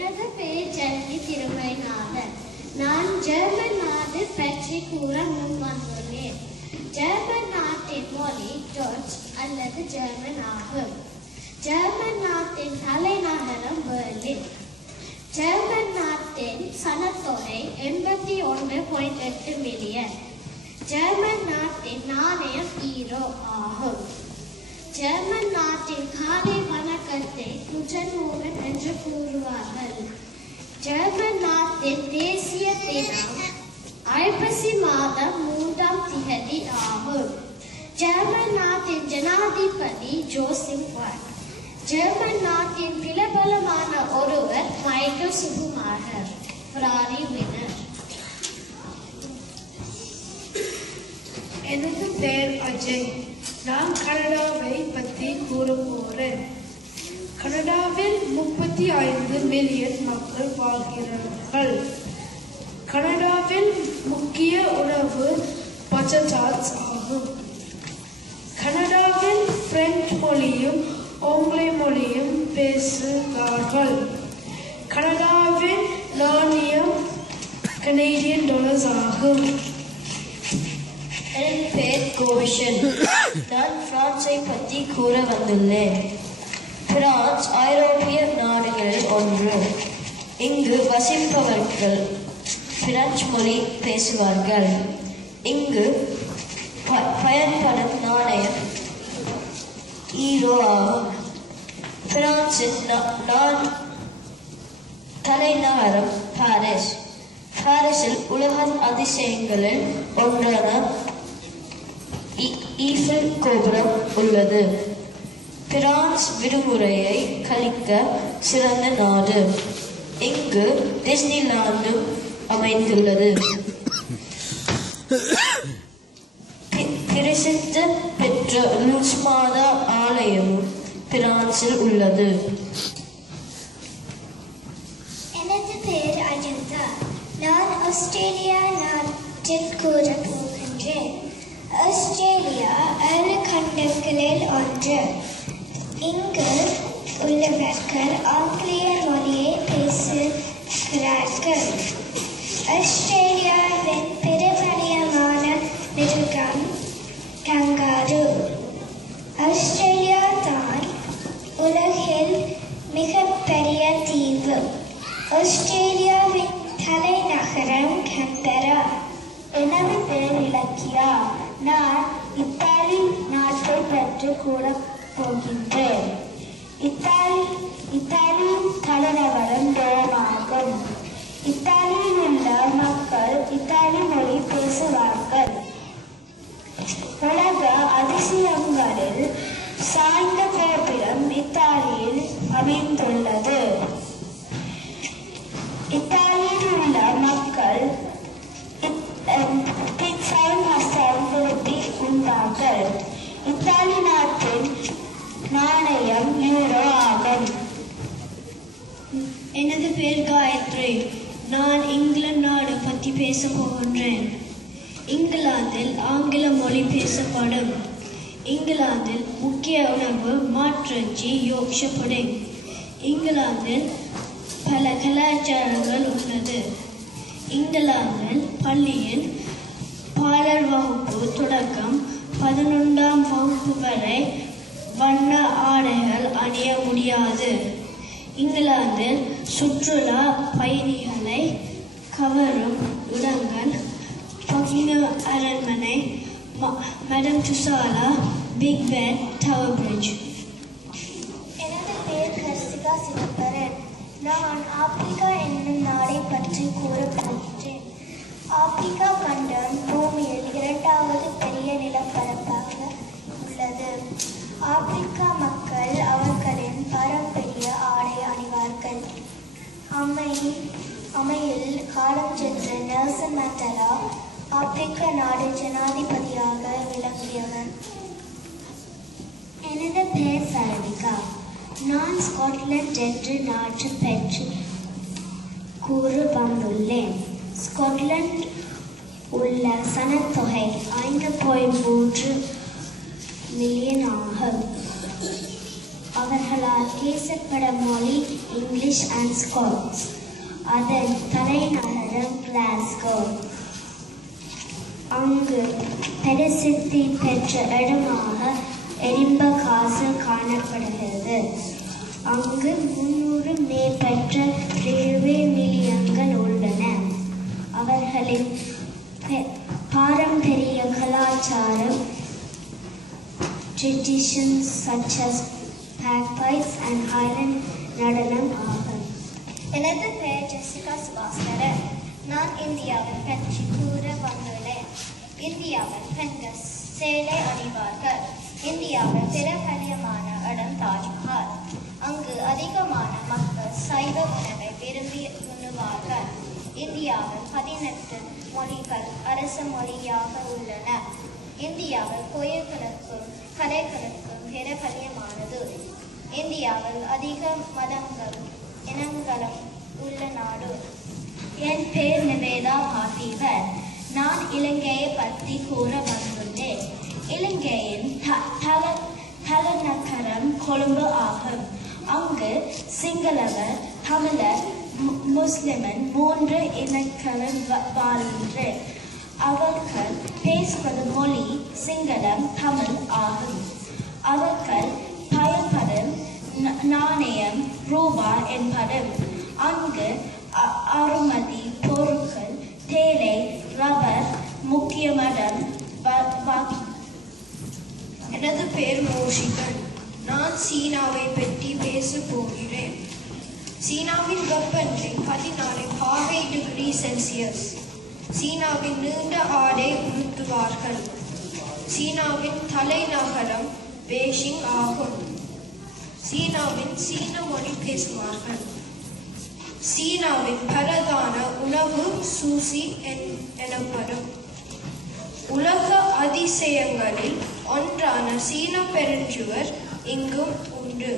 எனது பெயர் ஜனனி திருமலைநாதன். நான் ஜெர்மன் நாடு பற்றி கூற முன் வந்துள்ளேன். ஜெர்மன் நாட்டின் மொழி டச் அல்லது ஜெர்மன் ஆகும். ஜெர்மன் நாட்டின் தலைநகரம் பெர்லின். ஜெர்மன் நாட்டின் சனத்தொகை 81.8 மில்லியன். ஜெர்மன் நாட்டின் நாணயம் ஈரோ ஆகும். ஜெர்மன் நாட்டின் காலை வணக்கத்தை புஜன்மோகன் என்று கூறுவார்கள். ஜெர்மன் நாட்டின் தேசிய தினம் ஐப்பசி மாதம் 3ஆம் திகதி ஆகும். ஜெர்மன் நாட்டின் ஜனாதிபதி ஜோசப் வாட். ஜெர்மன் நாட்டின் பிரபலமான ஒருவர் மைக்கேல் சுகுமாரர், ஃபெராரி வினர். எனது பெயர் அஜய். நான் கனடாவை பற்றி கூற போறேன். கனடாவில் 35 மில்லியன் மக்கள் வாழ்கிறார்கள். கனடாவில் முக்கிய உணவு பச்சட்டாட்ஸ் ஆகும். கனடாவில் பிரெஞ்சு மொழியும் ஆங்கில மொழியும் பேசுகிறார்கள். கனடாவின் நாணயம் கனேடியன் டாலர்ஸ் ஆகும். என் பெயர் கோவிஷன். நான் பிரான்ஸை பற்றி கூற வந்துள்ளேன். பிரான்ஸ் ஐரோப்பிய நாடுகளில் ஒன்று. இங்கு வசிப்பவர்கள் பிரெஞ்சு மொழி பேசுவார்கள். இங்கு பயன்படும் நாணயம் ஈரோ ஆகும். பிரான்சின் தலைநகரம் பாரிஸ். பாரிஸில் உலக அதிசயங்களில் ஒன்றான ஈஃபில் கோபுரம் உள்ளது. பிரான்ஸ் விடுமுறையை கழிக்க சிறந்த நாடு. இங்கு டிஸ்னிலாண்டும் அமைந்துள்ளது. பிரசித்தி பெற்ற லூஸ் மாதா ஆலயமும் பிரான்சில் உள்ளது. எனது பெயர் அஜந்தா. நான் ஆஸ்திரேலியா நாட்டில் கூற போகின்றேன். ஆஸ்திரேலியா 7 கண்டங்களில் ஒன்று. இங்கு உள்ளவர்கள் ஆங்கிலேய மொழியை பேசுகிறார்கள். ஆஸ்திரேலியாவின் பிரபலமான மிருகம் கங்காரு. ஆஸ்திரேலியா தான் உலகில் மிகப்பெரிய தீவு. ஆஸ்திரேலியாவின் தலைநகரம் கேன்பரா. எனது பெயர் இலக்கியா. நான் இத்தாலி நாட்டை பற்றி கூற போகின்றேன். இத்தாலியின் தலைநகரம் ரோம் ஆகும். இத்தாலியில் உள்ள மக்கள் இத்தாலி மொழி பேசுவார்கள். உலக அதிசயங்களில் சாய்ந்த கோபுரம் இத்தாலியில் அமைந்துள்ளது. இத்தாலியில் உள்ள மக்கள் பிட்சாவும் மசாவும் விரும்பி உண்பார்கள். இத்தாலி நாட்டின் நாணயம் யூரோ ஆகும். எனது பெயர் காயத்ரி. நான் இங்கிலாந்து நாடு பற்றி பேச போகின்றேன். இங்கிலாந்தில் ஆங்கில மொழி பேசப்படும். இங்கிலாந்தில் முக்கிய உணவு மாட்டிறைச்சி, யோர்க்ஷயர் புடிங். இங்கிலாந்தில் பல கலாச்சாரங்கள் உள்ளது. இங்கிலாந்தில் பள்ளியில் பாலர் வகுப்பு தொடக்கம் 11ஆம் வகுப்பு வரை வண்ண ஆடைகள் அணிய முடியாது. இங்கிலாந்தில் சுற்றுலா பயணிகளை கவரும் இடங்கள் பக்கிங்ஹாம் அரண்மனை, மேடம் துசாலா, பிக் பென், டவர் பிரிட்ஜ். எனது பெயர் கர்சிகா சிதம்பரன். நான் ஆப்பிரிக்கா என்னும் நாடை பற்றி கூற போகின்றேன். ஆப்பிரிக்கா கண்டம் பூமியில் 2வது பெரிய நிலப்பரப்பாக உள்ளது. ஆப்பிரிக்கா மக்கள் அவர்களின் பாரம்பரிய ஆடை அணிவார்கள். அமையில் காலம் சென்ற நெல்சன் மண்டேலா ஆப்பிரிக்க நாடு ஜனாதிபதியாக விளங்கியவர். எனது பெயர் சரவிகா. நான் ஸ்காட்லாந்து என்ற நாட்டு பற்றி கூற வந்துள்ளேன். ஸ்காட்லாந்து உள்ள சனத்தொகை 5.3 மில்லியன் ஆகும். அவர்களால் பேசப்படும் மொழி இங்கிலீஷ் அண்ட் ஸ்காட்ஸ். அதன் தலைநகரம் கிளாஸ்கோ. அங்கு பிரசித்தி பெற்ற இடமாக எடின்பர்க் காணப்படுகிறது. அங்கு 300 மேற்பட்ட ரயில்வே நிலையங்கள் உள்ளன. அவர்களின் பாரம்பரிய கலாச்சாரம் traditions such as bagpipes and Highland நடனம் ஆகும். எனது பெயர் ஜெசிகா சுபாஸ்கரன். நான் இந்தியாவில் பற்றி கூற வந்துள்ளேன். இந்தியாவில் பெண்கள் சேலை அணிவார்கள். இந்தியாவில் பிரபல்யமான இடம் தாஜ்மஹால். அங்கு அதிகமான மக்கள் சைவ உணவை விரும்பி உண்ணுவார்கள். இந்தியாவில் 18 மொழிகள் அரசு மொழியாக உள்ளன. இந்தியாவில் கோயில்களுக்கும் கலைகளுக்கும் பிரபல்யமானது. இந்தியாவில் அதிக மதங்களும் இனங்களும் உள்ள நாடு. என் பேர் நிவேதா பார்த்திபன். நான் இலங்கையை பற்றி கூற வந்துள்ளேன். இலங்கையின் தலைநகரம் கொழும்பு ஆகும். அங்கு சிங்களவர், தமிழர், முஸ்லிமன் 3 இனங்களும் வாழ்கின்றனர். அவர்கள் பேசுவது மொழி சிங்களம், தமிழ் ஆகும். அவர்கள் பயன்படும் நாணயம் ரூபா என்படும். அங்கு அறுமதி பொருட்கள் தேயிலை, ரப்பர் முக்கியமடம். எனது பெயர் மோஷிகன். நான் சீனாவை பற்றி பேச போகிறேன். சீனாவின் வெப்பநிலை 14 டிகிரி செல்சியஸ். சீனாவின் நீண்ட ஆடை உடுத்துவார்கள். சீனாவின் தலைநகரம் பெய்ஜிங் ஆகும். சீனாவின் சீன மொழி பேசுவார்கள். சீனாவின் பிரதான உணவு சூசி எனப்படும். உலக அதிசயங்களில் ஒன்றான சீன பெருஞ்சுவர் இங்கும் உண்டு.